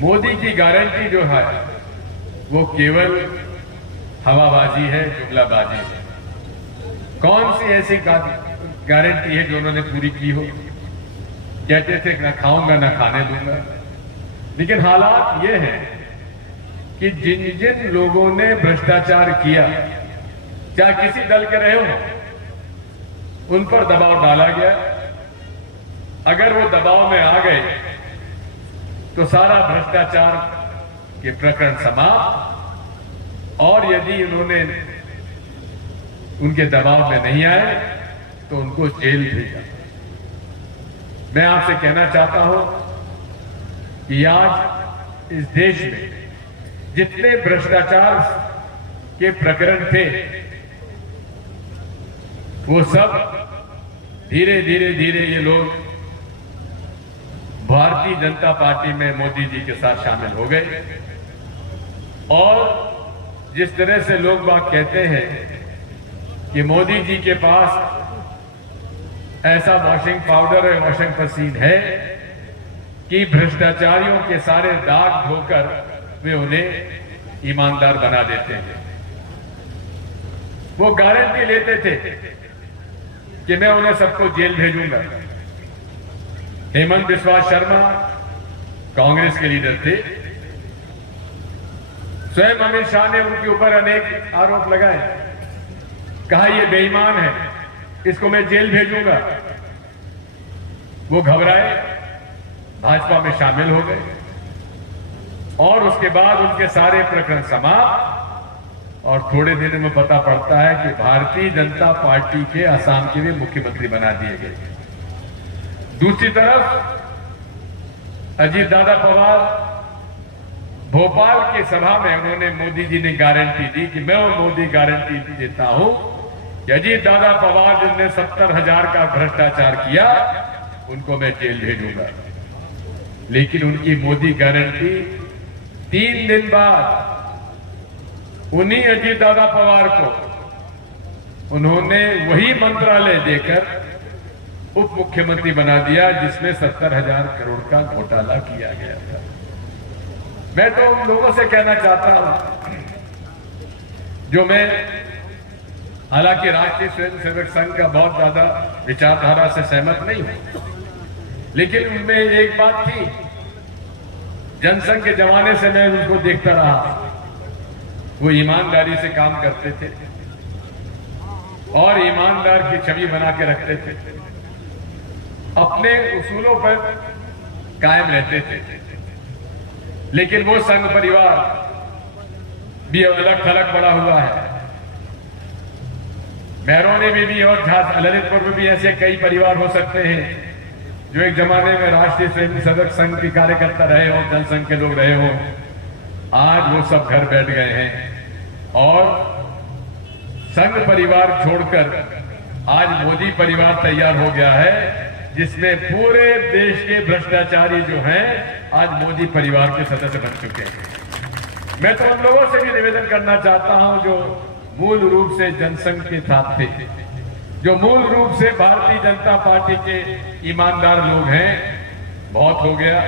मोदी की गारंटी जो है वो केवल हवाबाजी है, जुमलाबाजी है। कौन सी ऐसी गारंटी है जो उन्होंने पूरी की हो? कहते थे ना खाऊंगा ना खाने दूंगा, लेकिन हालात ये है कि जिन जिन लोगों ने भ्रष्टाचार किया, चाहे किसी दल के रहे हो, उन पर दबाव डाला गया। अगर वो दबाव में आ गए तो सारा भ्रष्टाचार के प्रकरण समाप्त, और यदि उन्होंने उनके दबाव में नहीं आए तो उनको जेल भेजा। मैं आपसे कहना चाहता हूं कि आज इस देश में जितने भ्रष्टाचार के प्रकरण थे वो सब धीरे धीरे धीरे ये लोग भारतीय जनता पार्टी में मोदी जी के साथ शामिल हो गए। और जिस तरह से लोग बात कहते हैं कि मोदी जी के पास ऐसा वॉशिंग पाउडर और वॉशिंग मशीन है कि भ्रष्टाचारियों के सारे दाग धोकर वे उन्हें ईमानदार बना देते हैं। वो गारंटी लेते थे कि मैं उन्हें सबको जेल भेजूंगा। हेमंत बिस्वा शर्मा कांग्रेस के लीडर थे, स्वयं अमित शाह ने उनके ऊपर अनेक आरोप लगाए, कहा ये बेईमान है, इसको मैं जेल भेजूंगा। वो घबराए, भाजपा में शामिल हो गए और उसके बाद उनके सारे प्रकरण समाप्त, और थोड़े दिन में पता पड़ता है कि भारतीय जनता पार्टी के असम के भी मुख्यमंत्री बना दिए गए। दूसरी तरफ अजीत दादा पवार भोपाल की सभा में उन्होंने मोदी जी ने गारंटी दी कि मैं और मोदी गारंटी देता हूं कि अजीत दादा पवार जिनने 70,000 का भ्रष्टाचार किया उनको मैं जेल भेजूंगा। लेकिन उनकी मोदी गारंटी 3 दिन बाद उन्हीं अजीत दादा पवार को उन्होंने वही मंत्रालय देकर उप मुख्यमंत्री बना दिया जिसमें 70,000 करोड़ का घोटाला किया गया था। मैं तो उन लोगों से कहना चाहता हूं जो मैं हालांकि राष्ट्रीय स्वयंसेवक संघ का बहुत ज्यादा विचारधारा से सहमत नहीं हूं, लेकिन उनमें एक बात थी, जनसंघ के जमाने से मैं उनको देखता रहा, वो ईमानदारी से काम करते थे और ईमानदार की छवि बना के रखते थे, अपने उसूलों पर कायम रहते थे। लेकिन वो संघ परिवार भी अलग थलग पड़ा हुआ है। महरौने में भी और ललितपुर में भी ऐसे कई परिवार हो सकते हैं जो एक जमाने में राष्ट्रीय स्वयंसेवक संघ के कार्यकर्ता रहे हो, जनसंघ के लोग रहे हो, आज वो सब घर बैठ गए हैं और संघ परिवार छोड़कर आज मोदी परिवार तैयार हो गया है, जिसमें पूरे देश के भ्रष्टाचारी जो हैं आज मोदी परिवार के सदस्य बन चुके हैं। मैं तो उन लोगों से भी निवेदन करना चाहता हूं जो मूल रूप से जनसंघ के साथ थे, जो मूल रूप से भारतीय जनता पार्टी के ईमानदार लोग हैं। बहुत हो गया,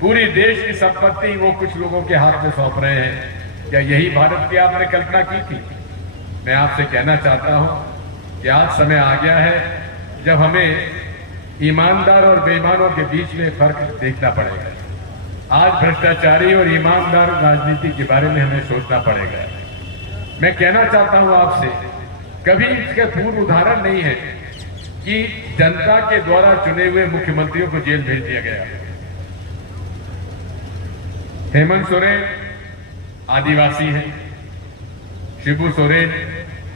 पूरी देश की संपत्ति वो कुछ लोगों के हाथ में सौंप रहे हैं। क्या यही भारत की आपने कल्पना की थी? मैं आपसे कहना चाहता हूं कि आज समय आ गया है जब हमें ईमानदार और बेईमानों के बीच में फर्क देखना पड़ेगा। आज भ्रष्टाचारी और ईमानदार राजनीति के बारे में हमें सोचना पड़ेगा। मैं कहना चाहता हूं आपसे, कभी इसका पूर्ण उदाहरण नहीं है कि जनता के द्वारा चुने हुए मुख्यमंत्रियों को जेल भेज दिया गया। हेमंत सोरेन आदिवासी हैं, शिबू सोरेन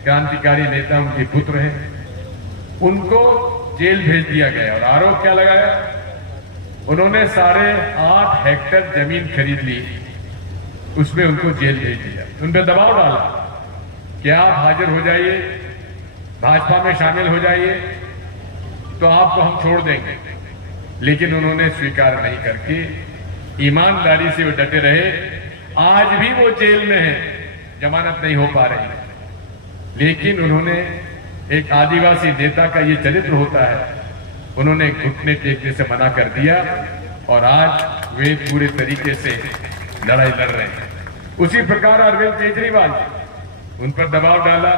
क्रांतिकारी नेता उनके पुत्र हैं, उनको जेल भेज दिया गया। और आरोप क्या लगाया? उन्होंने 8.5 हेक्टेयर जमीन खरीद ली, उसमें उनको जेल भेज दिया। उन पर दबाव डाला कि आप हाजिर हो जाइए, भाजपा में शामिल हो जाइए तो आपको हम छोड़ देंगे। लेकिन उन्होंने स्वीकार नहीं करके ईमानदारी से वो डटे रहे। आज भी वो जेल में है, जमानत नहीं हो पा रही। लेकिन उन्होंने, एक आदिवासी नेता का ये चरित्र होता है, उन्होंने घुटने टेकने से मना कर दिया और आज वे पूरे तरीके से लड़ाई लड़ रहे हैं। उसी प्रकार अरविंद केजरीवाल, उन पर दबाव डाला,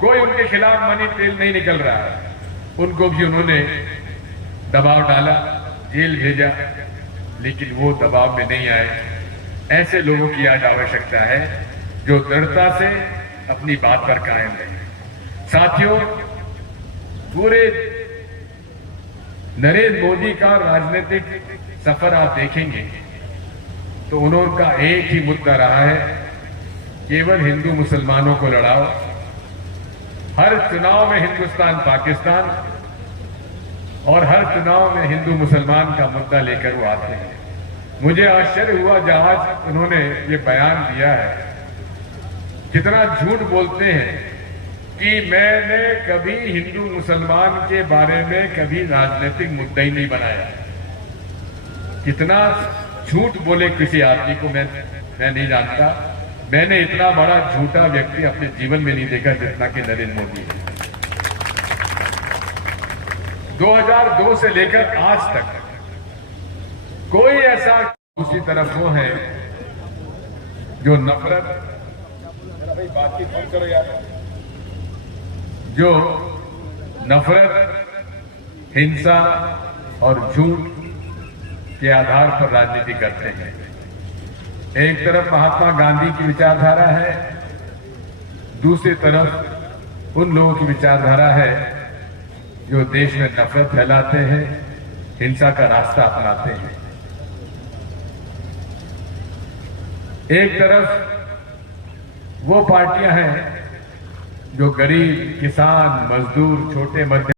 कोई उनके खिलाफ मनी ट्रेल नहीं निकल रहा है, उनको भी उन्होंने दबाव डाला, जेल भेजा, लेकिन वो दबाव में नहीं आए। ऐसे लोगों की आज आवश्यकता है जो दृढ़ता से अपनी बात पर कायम रहे। साथियों, पूरे नरेंद्र मोदी का राजनीतिक सफर आप देखेंगे तो उनका एक ही मुद्दा रहा है, केवल हिंदू मुसलमानों को लड़ाओ। हर चुनाव में हिंदुस्तान पाकिस्तान और हर चुनाव में हिंदू मुसलमान का मुद्दा लेकर वो आते हैं। मुझे आश्चर्य हुआ जहाज उन्होंने ये बयान दिया है, कितना झूठ बोलते हैं कि मैंने कभी हिंदू मुसलमान के बारे में कभी राजनीतिक मुद्दा ही नहीं बनाया। कितना झूठ बोले किसी आदमी को मैं नहीं जानता। मैंने इतना बड़ा झूठा व्यक्ति अपने जीवन में नहीं देखा जितना कि नरेंद्र मोदी है। 2002 से लेकर आज तक कोई ऐसा, दूसरी तरफ वो है जो नफरत, भाई बातचीत बंद करो यार, जो नफरत, हिंसा और झूठ के आधार पर राजनीति करते हैं। एक तरफ महात्मा गांधी की विचारधारा है, दूसरी तरफ उन लोगों की विचारधारा है जो देश में नफरत फैलाते हैं, हिंसा का रास्ता अपनाते हैं। एक तरफ वो पार्टियां हैं जो गरीब, किसान, मजदूर, छोटे मध्यम